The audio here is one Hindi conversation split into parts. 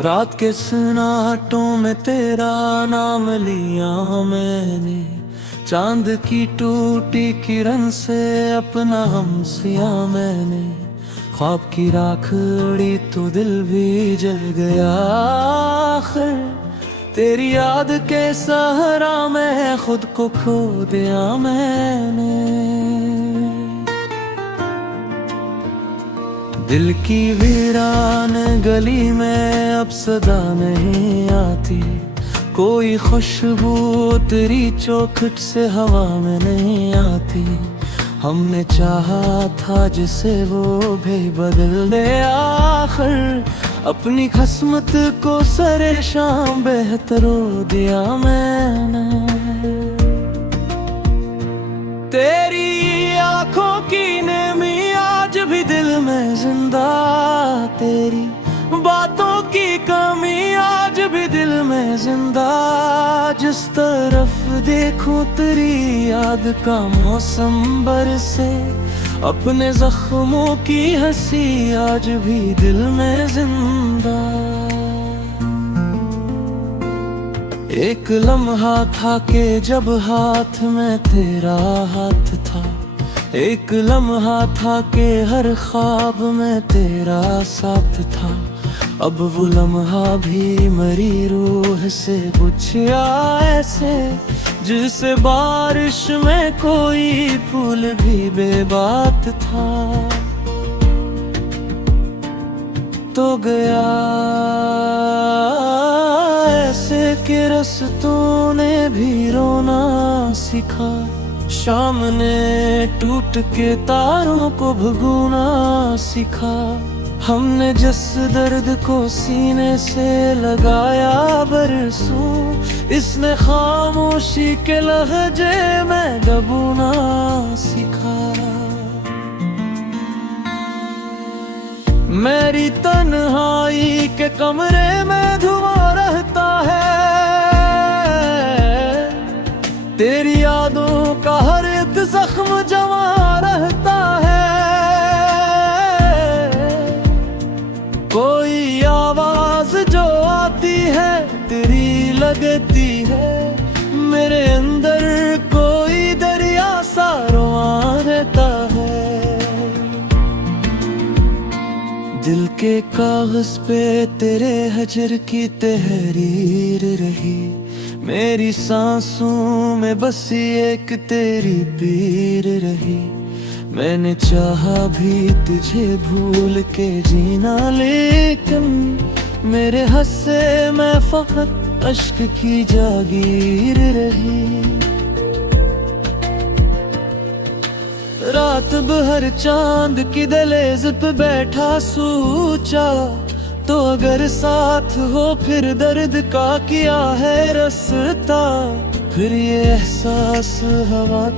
रात के सन्नाटों में तेरा नाम लिया मैंने, चांद की टूटी किरण से अपना हम सिया मैंने। ख्वाब की राख उड़ी तो दिल भी जल गया आखिर, तेरी याद के सहारा में खुद को खो दिया मैंने। दिल की वीरान गली में अब सदा नहीं आती, कोई खुशबू तेरी चौखट से हवा में नहीं आती। हमने चाहा था जिसे वो भी बदल दे आखिर, अपनी किस्मत को सरे शाम बेहतरो दिया मैंने। तेरी आंखों की नेमी आज भी दिल में जिंदा, तेरी बातों की कमी आज भी दिल में जिंदा। जिस तरफ देखूं तेरी याद का मौसम बरसे, अपने जख्मों की हंसी आज भी दिल में जिंदा। एक लम्हा था कि जब हाथ में तेरा हाथ था, एक लम्हा था कि हर ख्वाब में तेरा साथ था। अब वो लम्हा भी मरी रूह से पूछा ऐसे, जिसे बारिश में कोई फूल भी बेबात था। तो गया ऐसे कि रस्तों ने भी रोना सीखा, शाम ने टूट के तारों को भगोना सीखा। हमने जिस दर्द को सीने से लगाया बरसों, इसने खामोशी के लहजे में दबोना सीखा। मेरी तन्हाई के कमरे में धुआं रहता है, तेरी यादों का हर एक जख्म जमा रहता है। कोई आवाज जो आती है तेरी लगती है, मेरे अंदर कोई दरिया सा रुआं रहता है। दिल के कागज पे तेरे हजर की तहरीर रही, मेरी सांसों में बस एक तेरी पीर रही। मैंने चाहा भी तुझे भूल के जीना, लेकिन मेरे हंसे में फकत अश्क की जागीर रही। रात भर चांद की दहलीज पे बैठा सोचा, तो अगर साथ हो फिर दर्द का क्या है रास्ता। फिर ये एहसास हवा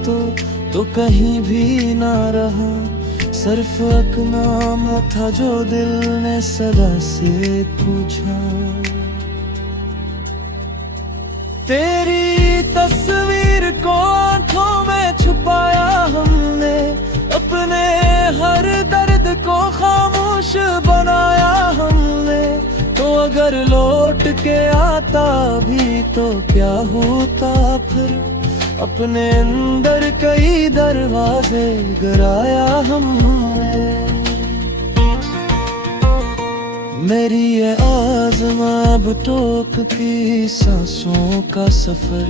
तो कहीं भी ना रहा, सिर्फ एक नाम था जो दिल ने सदा से पूछा। तेरी तस्वीर को आंखों में छुपाया हमने, अपने हर दर्द को खामोश बनाया हमने। तो अगर लौट के आता भी तो क्या होता फिर, अपने अंदर कई दरवाजे गिराया हमने। मेरी ये आज़माब टोक की सांसों का सफर,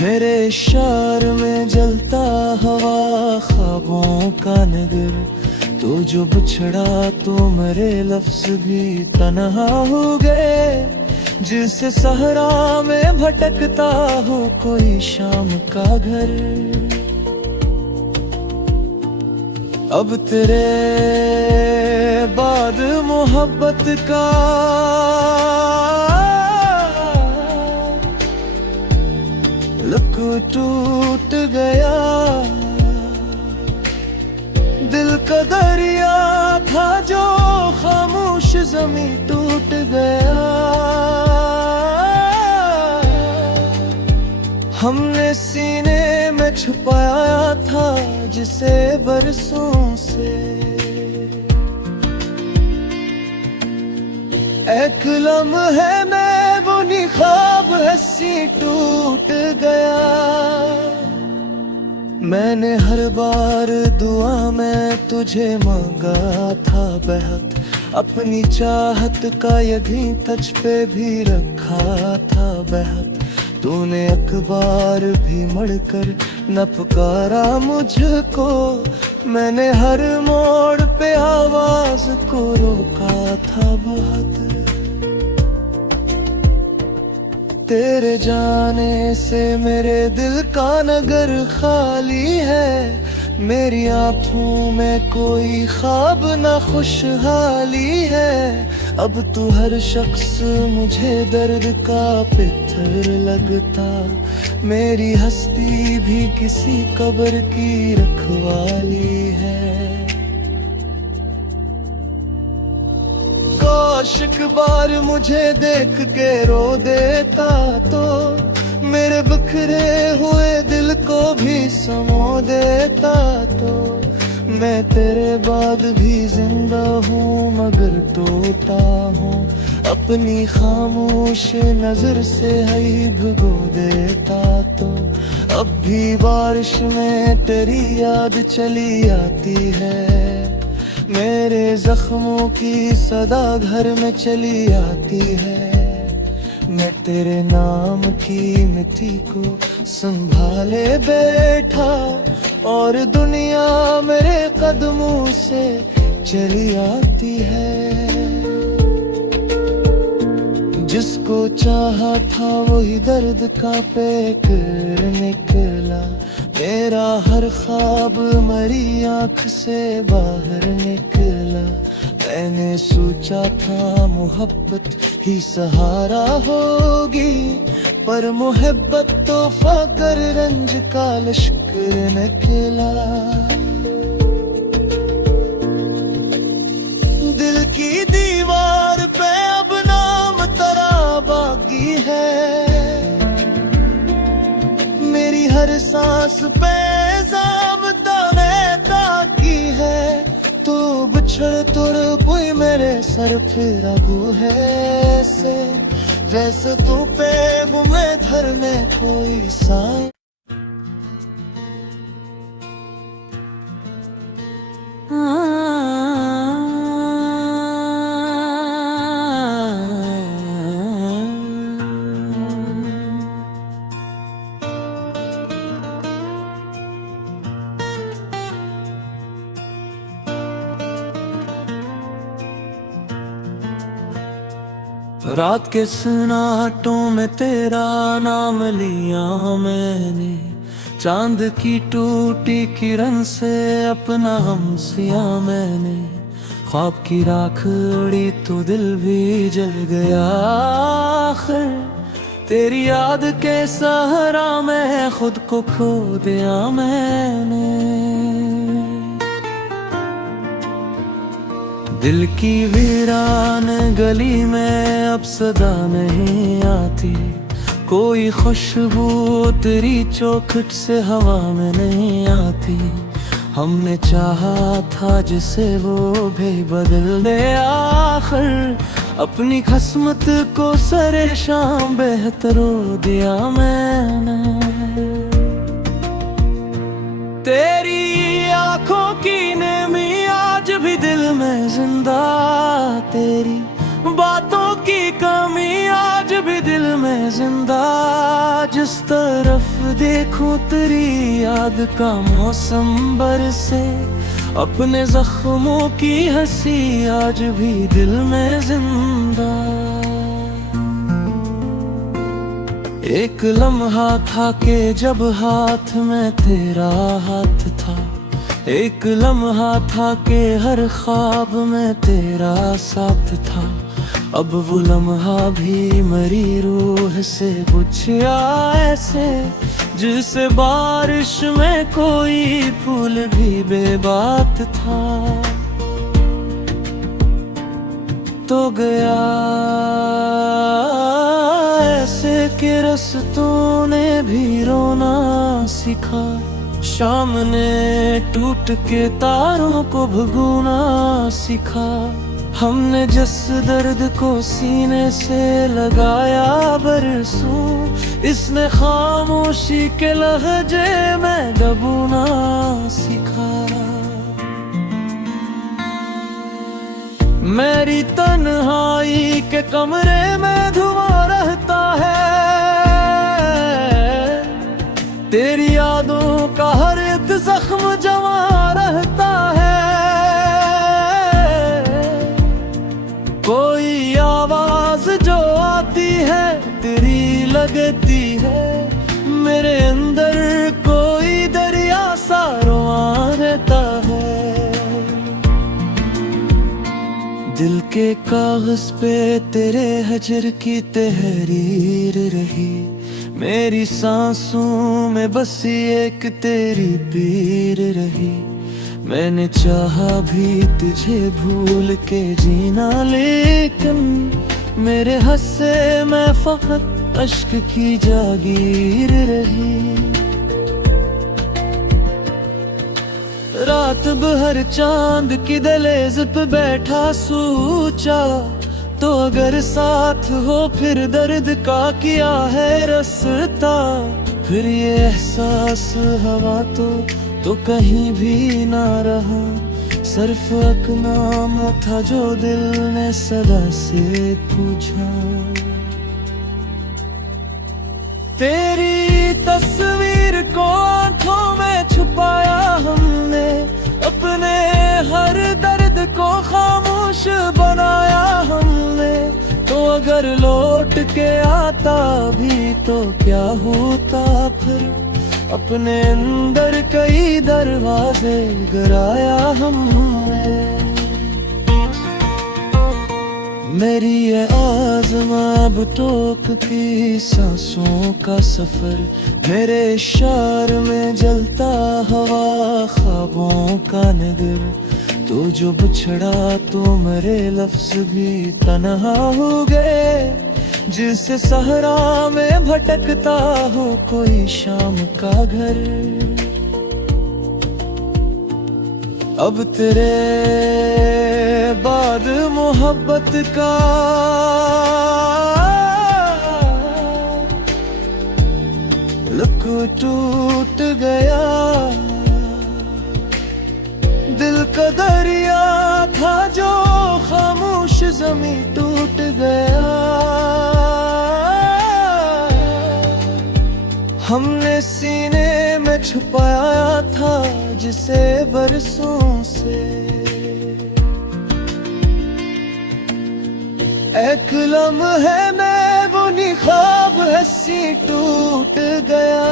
मेरे इशार में जलता हवा ख्वाबों का नगर। तो जो बिछड़ा तो मेरे लफ्ज भी तन्हा हो गए, जिस सहरा में भटकता हो कोई शाम का घर। अब तेरे बाद मोहब्बत का लक टूट गया, दिल का दरिया था जो खामोश ज़मीं टूट गया। हमने सीने में छुपाया था जिसे बरसों से, एक लम्हे में वो ख्वाब हंसी टूट गया। मैंने हर बार दुआ में तुझे मांगा था बेहद, अपनी चाहत का यकीन तुझ पे भी रखा था बेहद। तूने अखबार भी मड़कर न पुकारा मुझको, मैंने हर मोड़ पे आवाज को रोका था बहुत। तेरे जाने से मेरे दिल का नगर खाली है, मेरी आँखों में कोई ख्वाब न खुशहाली है। अब तू हर शख्स मुझे दर्द का पत्थर लगता, मेरी हस्ती भी किसी कब्र की रखवाली है। काश एक बार मुझे देख के रो देता तो, मेरे बिखरे हुए दिल को भी समो देता तो। मैं तेरे बाद भी जिंदा हूँ मगर टूटा हूँ, अपनी खामोश नजर से ही भिगो देता तो। अब भी बारिश में तेरी याद चली आती है, मेरे जख्मों की सदा घर में चली आती है। मैं तेरे नाम की मिट्टी को संभाले बैठा, और दुनिया मेरे कदमों से चली आती है। जिसको चाहा था वही दर्द का पैकर निकला, मेरा हर ख्वाब मरी आँख से बाहर निकला। मैंने सोचा था मोहब्बत ही सहारा होगी, पर मोहब्बत तो फकर रंज का लश्कर निकला। दिल की दीवार पे अब नाम तेरा बाकी है, मेरी हर सांस पे इल्जाम दाने ताकी है। तू बिछड़ तुर कोई मेरे सर पे लागू है से, वैसे तू पे गुमे धर में कोई साए। रात के सन्नाटों में तेरा नाम लिया मैंने, चांद की टूटी किरण से अपना हम सिया मैंने। ख्वाब की राख उड़ी तो दिल भी जल गया आखिर, तेरी याद के सहारा में खुद को खो दिया मैंने। दिल की वीरान गली में अब सदा नहीं आती, कोई खुशबू तेरी चौखट से हवा में नहीं आती। हमने चाहा था जिसे वो भी बदल दे आखिर, अपनी किस्मत को सरे शाम बेहतर दिया मैंने। तेरी आंखों की नेमी आज भी दिल में जिंदा, तेरी बातों की कमी आज भी दिल में जिंदा। जिस तरफ देखूं तेरी याद का मौसम बरसे, अपने जख्मों की हंसी आज भी दिल में जिंदा। एक लम्हा था कि जब हाथ में तेरा हाथ था, एक लम्हा था कि हर ख्वाब में तेरा साथ था। अब वो लम्हा भी मरी रूह से बुझा ऐसे, जिसे बारिश में कोई फूल भी बेबात था। तो गया ऐसे कि रस्तों ने भी रोना सिखा, शाम ने टूट के तारों को भगोना सिखा। हमने जिस दर्द को सीने से लगाया बरसों, इसने खामोशी के लहजे में दबना सिखाया। मेरी तन्हाई के कमरे में धुआं रहता है, तेरी यादों का हर एक जख्म जमा रहता है। कोई आवाज जो आती है तेरी लगती है, मेरे अंदर कोई दरिया सा रुआं रहता है। दिल के कागज पे तेरे हजर की तहरीर रही, मेरी सांसों में बस एक तेरी पीर रही। मैंने चाहा भी तुझे भूल के जीना, लेकिन मेरे हंसे में फकत अश्क की जागीर रही। रात भर चांद की दहलीज पे बैठा सोचा, तो अगर साथ हो फिर दर्द का किया है रास्ता। फिर ये एहसास हवा तो कहीं भी ना रहा, सिर्फ एक नाम था जो दिल ने सदा से पूछा। तेरी तस्वीर को आंखों में छुपाया हमने, अपने हर दर्द को खामोश बनाया हमने। तो अगर लौट के आता भी तो क्या होता फिर, अपने अंदर कई दरवाजे गिराया हमने। मेरी ये आज़माब टोक की सांसों का सफर, मेरे इशार में जलता हवा ख्वाबों का नगर। तो जो बिछड़ा तो मेरे लफ्ज भी तन्हा हो गए, जिस सहरा में भटकता हो कोई शाम का घर। अब तेरे बाद मोहब्बत का लुक टूट गया, दिल का दरिया था जो खामोश ज़मीं टूट गया। हमने सीने में छुपाया था जिसे बरसों से, एक लम्हे में वो ख्वाब हंसी टूट गया।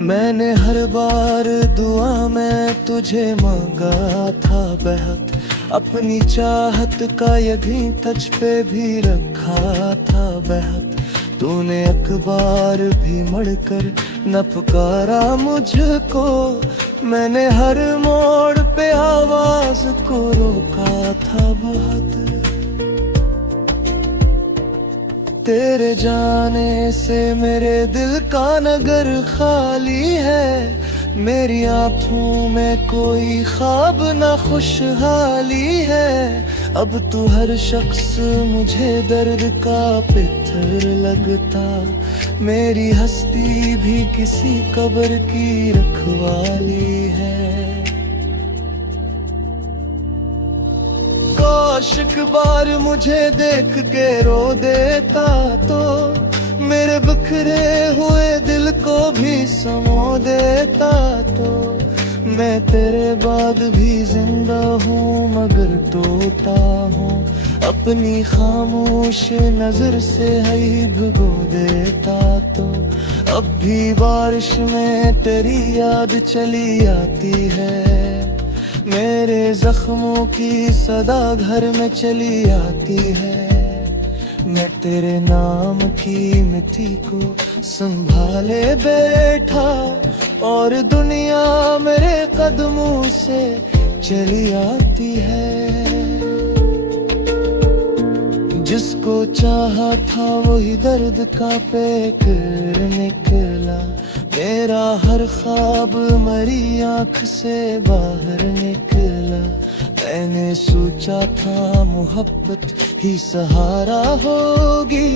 मैंने हर बार दुआ में तुझे मांगा था बेहद, अपनी चाहत का यकीन तुझ पे भी रखा था बेहद। तूने अखबार भी मड़कर न पुकारा मुझको, मैंने हर मोड़ पे आवाज को रोका था बहुत। तेरे जाने से मेरे दिल का नगर खाली है, मेरी आँखों में कोई ख्वाब ना खुशहाली है। अब तू हर शख्स मुझे दर्द का पत्थर लगता, मेरी हस्ती भी किसी कब्र की रखवाली है। काश एक बार मुझे देख के रो देता तो, मेरे बिखरे हुए दिल को भी समो देता तो। मैं तेरे बाद भी जिंदा हूँ मगर टूटा हूँ, अपनी खामोश नजर से ही भिगो देता तो। अब भी बारिश में तेरी याद चली आती है, मेरे जख्मों की सदा घर में चली आती है। मैं तेरे नाम की मिट्टी को संभाले बैठा, और दुनिया मेरे कदमों से चली आती है। जिसको चाहा था वही दर्द का पैकर निकला, मेरा हर ख्वाब मरी आँख से बाहर निकला। मैंने सोचा था मोहब्बत ही सहारा होगी,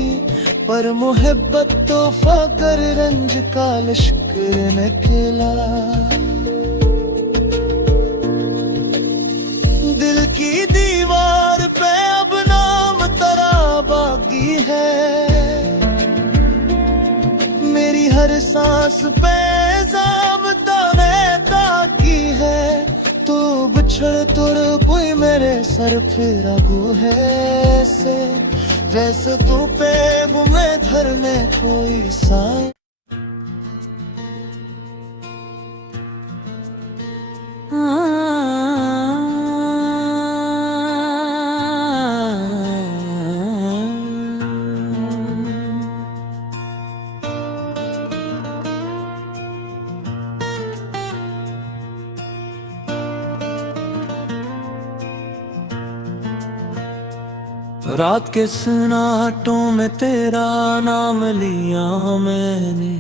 पर मोहब्बत तो फकर रंज का लश्कर निकला। दिल की दीवार पे अब नाम तेरा बाकी है, मेरी हर सांस पे इल्जाम दावे ताकी है। तू बिछड़ तुर कोई मेरे सर पे रघु है से, वैसे तू पे गुमे धर में कोई साए। रात के सन्नाटों में तेरा नाम लिया मैंने,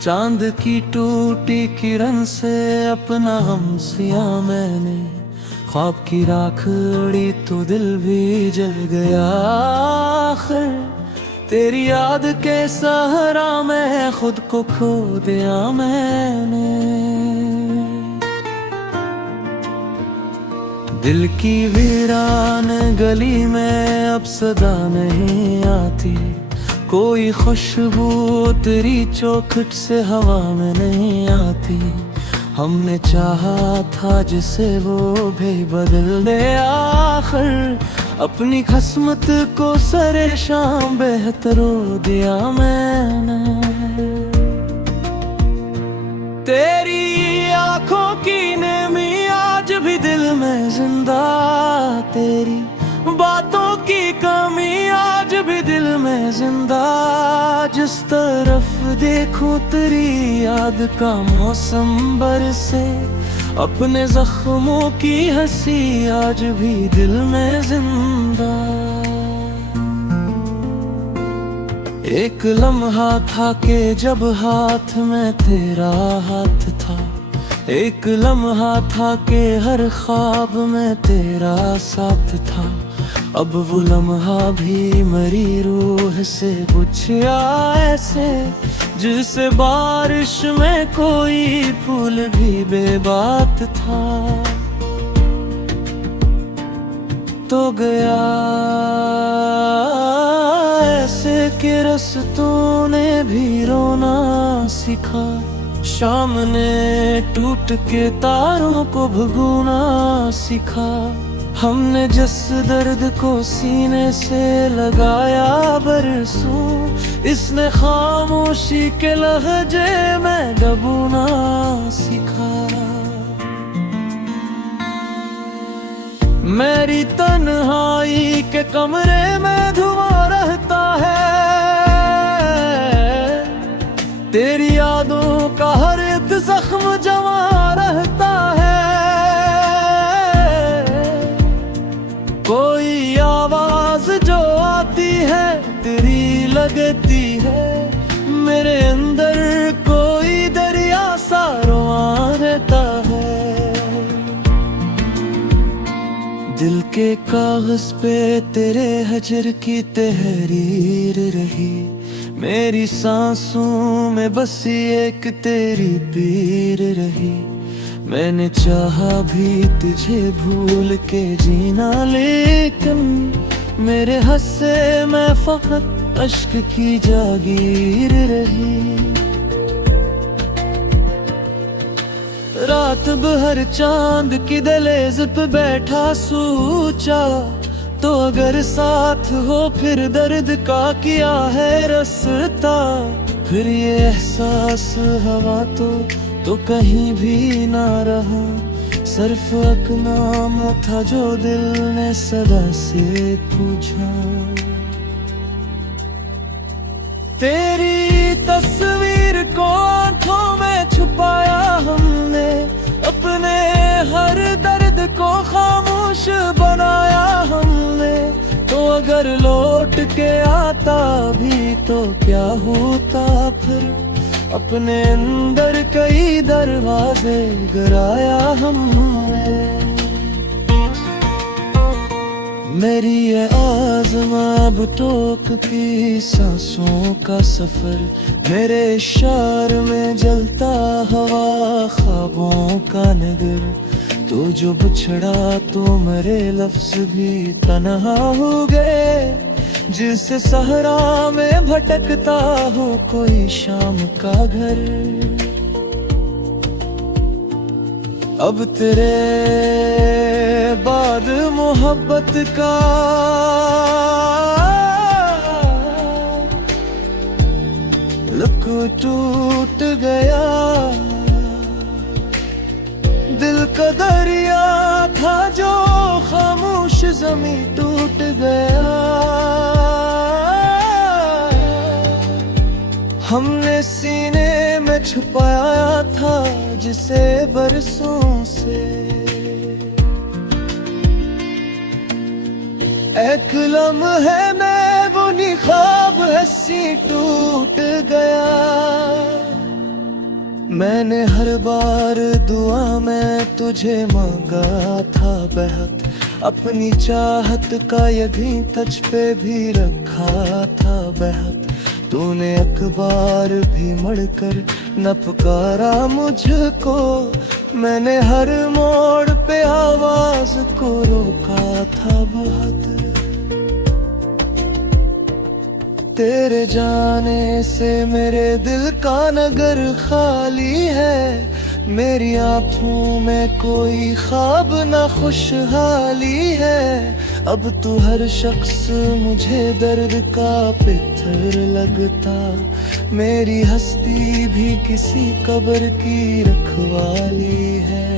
चांद की टूटी किरण से अपना हम सिया मैंने। ख्वाब की राख उड़ी तो दिल भी जल गया आखिर, तेरी याद के सहारा में खुद को खो दिया मैंने। दिल की वीरान गली में अब सदा नहीं आती, कोई खुशबू तेरी चौखट से हवा में नहीं आती। हमने चाहा था जिसे वो भी बदल दे आखिर, अपनी किस्मत को सरे शाम बेहतर दिया मैंने। तेरी आंखों की नेमी आज भी दिल में जिंदा, तेरी बातों की कमी आज भी दिल में जिंदा। जिस तरफ देखूं तेरी याद का मौसम बरसे, अपने जख्मों की हंसी आज भी दिल में जिंदा। एक लम्हा था कि जब हाथ में तेरा हाथ था, एक लम्हा था कि हर ख्वाब में तेरा साथ था। अब वो लम्हा भी मरी रूह से बुझा ऐसे, जिसे बारिश में कोई फूल भी बेबात था। तो गया ऐसे कि रस्तों ने भी रोना सीखा, शाम ने टूट के तारों को भगोना सीखा। हमने जिस दर्द को सीने से लगाया बरसों, इसने खामोशी के लहजे में दबोना सीखा। मेरी तन्हाई के कमरे में धुआं रहता है, तेरी यादों का हर एक जख्म जमा रहता है। कोई आवाज जो आती है तेरी लगती है, मेरे अंदर कोई दरिया सा रुआं रहता है। दिल के कागज पे तेरे हजर की तहरीर रही, मेरी सांसों में बस एक तेरी पीर रही। मैंने चाहा भी तुझे भूल के जीना, लेकिन मेरे हंसे में फकत अश्क की जागीर रही। रात भर चांद की दहलीज पे बैठा सोचा, तो अगर साथ हो फिर दर्द का किया है रास्ता। फिर ये एहसास हवा तो कहीं भी ना रहा, सिर्फ एक नाम था जो दिल ने सदा से पूछा। तेरी तस्वीर को आंखों में छुपाया हमने, अपने हर दर्द को खामोश बनाया हमने। तो अगर लौट के आता भी तो क्या होता फिर, अपने अंदर कई दरवाजे गिराया हमने। मेरी ये आज़मा अब टोकती सांसों का सफर, मेरे इशार में जलता हवा ख्वाबों का नगर। तो जो बिछड़ा तो मेरे लफ्ज भी तन्हा हो गए, जिस सहरा में भटकता हो कोई शाम का घर। अब तेरे बाद मोहब्बत का लुक टूट गया, दिल का दरिया था जो खामोश ज़मीं टूट गया। हमने सीने में छुपाया था जिसे बरसों से, एक लम्हे में बुनी ख्वाब हंसी टूट गया। मैंने हर बार दुआ में तुझे मांगा था बेहद, अपनी चाहत का यकीन तुझ पे भी रखा था बेहद। तूने अखबार भी मड़कर न पुकारा मुझको, मैंने हर मोड़ पे आवाज को रोका था बहुत। तेरे जाने से मेरे दिल का नगर खाली है, मेरी आँखों में कोई ख्वाब ना खुशहाली है। अब तू हर शख्स मुझे दर्द का पत्थर लगता, मेरी हस्ती भी किसी कब्र की रखवाली है।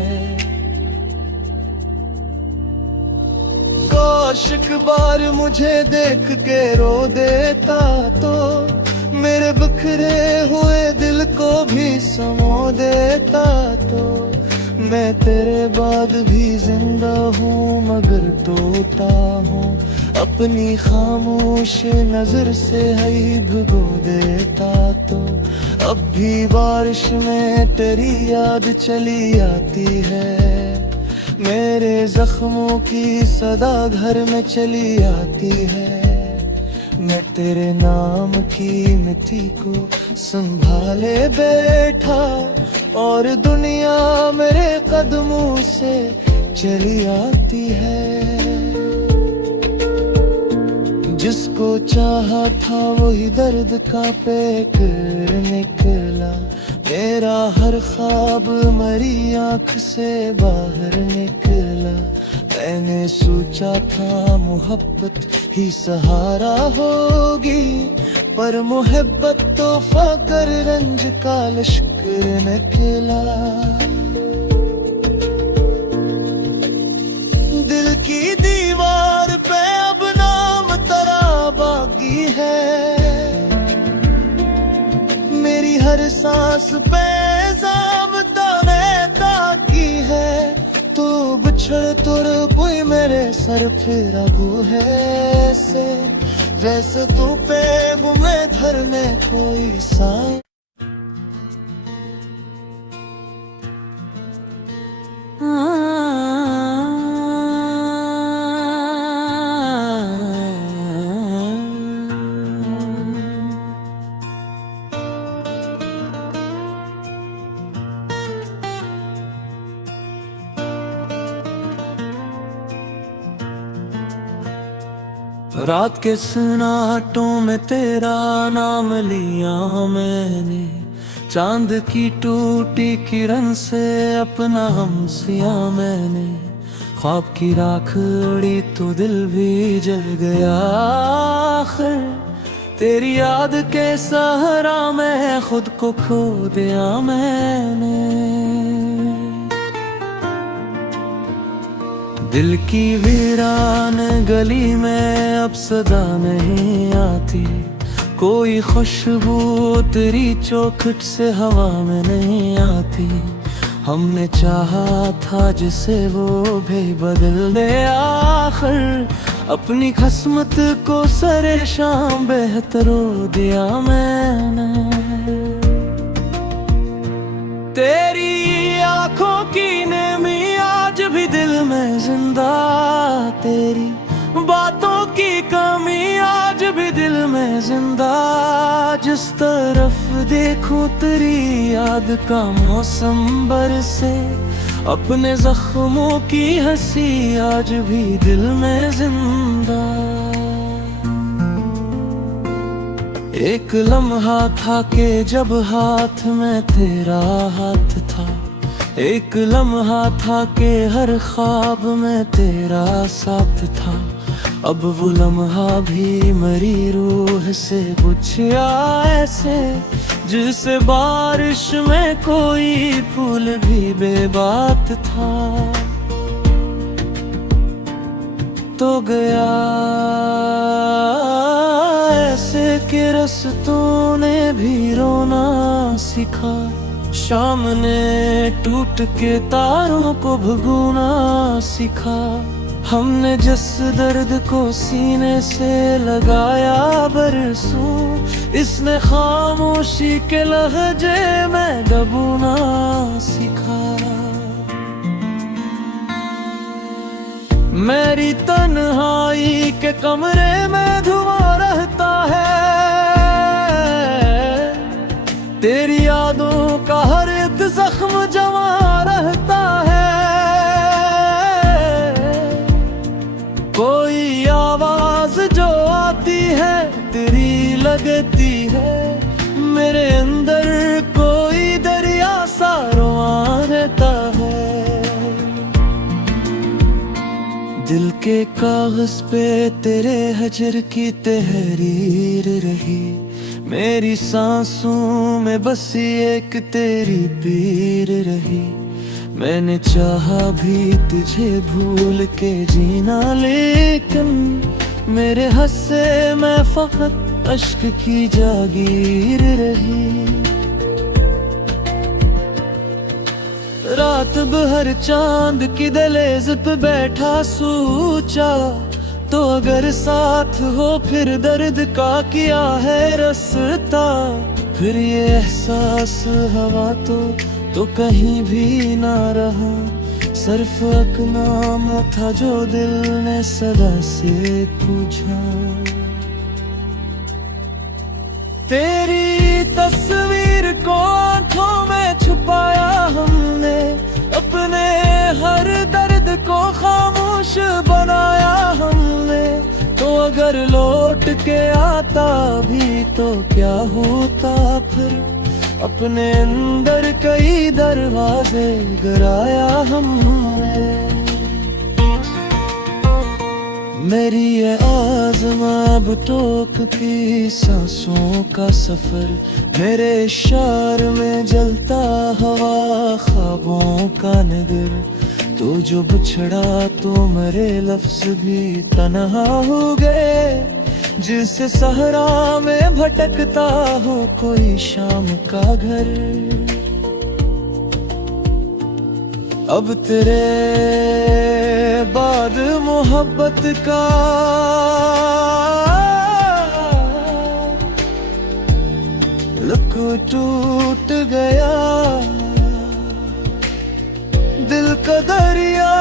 काश एक बार मुझे देख के रो देता तो मेरे बिखरे हुए दिल को भी समो देता तो। मैं तेरे बाद भी जिंदा हूँ मगर टूटा हूँ, अपनी खामोश नजर से ही भिगो देता तो। अब भी बारिश में तेरी याद चली आती है, मेरे जख्मों की सदा घर में चली आती है। मैं तेरे नाम की मिट्टी को संभाले बैठा और दुनिया मेरे कदमों से चली आती है। जिसको चाहा था वही दर्द का पैकर निकला, मेरा हर ख्वाब मरी आँख से बाहर निकला। मैंने सोचा था मोहब्बत ही सहारा होगी, पर मोहब्बत तो फकर रंज का लश्कर निकला। दिल की दीवार पे अब नाम तेरा बाकी है, मेरी हर सांस पे इल्जाम ताने ताकी है। तू बिछड़ तुर कोई मेरे सर पे रघु है से, वैसे तू पे घूमे धर में कोई साए। रात के सन्नाटों में तेरा नाम लिया मैंने, चांद की टूटी किरण से अपना हम सिया मैंने। ख्वाब की राख उड़ी तो दिल भी जल गया आखिर, तेरी याद के सहारा में खुद को खो दिया मैंने। दिल की वीरान गली में अब सदा नहीं आती, कोई खुशबू तेरी चौखट से हवा में नहीं आती। हमने चाहा था जिसे वो भी बदल दे आखिर, अपनी किस्मत को सरे शाम बेहतर दिया मैंने। तेरी आंखों की नमी आज भी दिल में जिंदा, तेरी जिंदा, जिस तरफ देखूं तेरी याद का मौसम बरसे। अपने जख्मों की हंसी आज भी दिल में जिंदा। एक लम्हा था कि जब हाथ में तेरा हाथ था। एक लम्हा था कि हर ख्वाब में तेरा साथ था। अब वो लम्हा भी मरी रूह से बुझा ऐसे, जिसे बारिश में कोई फूल भी बेबात था। तो गया ऐसे कि रस्तों ने भी रोना सीखा। शाम ने टूट के तारों को भगोना सीखा। हमने जिस दर्द को सीने से लगाया बरसों, इसने खामोशी के लहजे में दबोना सीखा। मेरी तन्हाई के कमरे में धुआं रहता है। तेरी यादों का हर एक जख्म जमा रहता है। कोई आवाज जो आती है तेरी लगती है। मेरे अंदर कोई दरिया सा रुआं रहता है। दिल के कागज पे तेरे हजर की तहरीर रही। मेरी सांसों में बस एक तेरी पीर रही। मैंने चाहा भी तुझे भूल के जीना, लेकिन मेरे हंसे में फकत अश्क की जागीर रही। रात भर चांद की दहलीज पे बैठा सोचा, तो अगर साथ हो फिर दर्द का क्या है रास्ता। फिर ये एहसास हवा तो कहीं भी ना रहा। सिर्फ एक नाम था जो दिल ने सदा से पूछा। तेरी तस्वीर को आंखों में छुपाया हमने। अपने हर दर्द को खामोश बनाया हमने। तो अगर लौट के आता भी तो क्या होता फिर। अपने अंदर कई दरवाजे गिराया हमने। मेरी ये आज़माब टोक की सांसों का सफर। मेरे इशार में जलता हवा ख्वाबों का नगर। तो जो बिछड़ा तो मेरे लफ्ज भी तन्हा हो गए। जिस सहरा में भटकता हो कोई शाम का घर। अब तेरे बाद मोहब्बत का लुक टूट गया। दिल का दरिया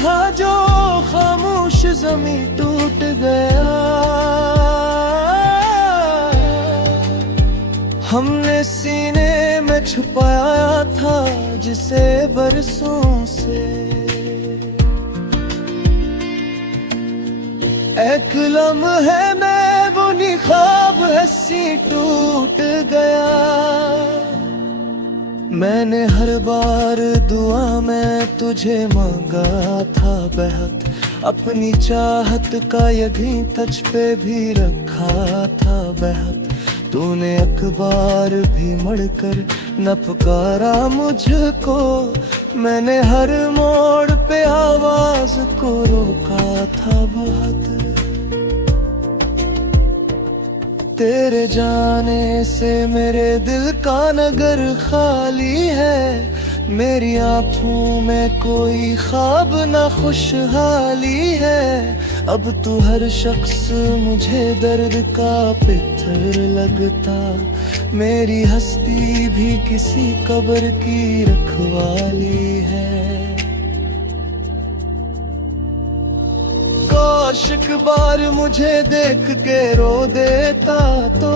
था जो खामोश ज़मीं टूट गया। हमने सीने में छुपाया था जिसे बरसों से। एक लम्हे में वो ख्वाब हंसी टूट गया। मैंने हर बार दुआ में तुझे मांगा था बेहद। अपनी चाहत का यकीन तुझ पे भी रखा था बेहद। तूने अखबार भी मड़कर न पुकारा मुझको। मैंने हर मोड़ पे आवाज को रोका था बहुत। तेरे जाने से मेरे दिल का नगर खाली है। मेरी आँखों में कोई ख्वाब न खुशहाली है। अब तू हर शख्स मुझे दर्द का पत्थर लगता। मेरी हस्ती भी किसी कब्र की रखवाली है। आशिक बार मुझे देख के रो देता तो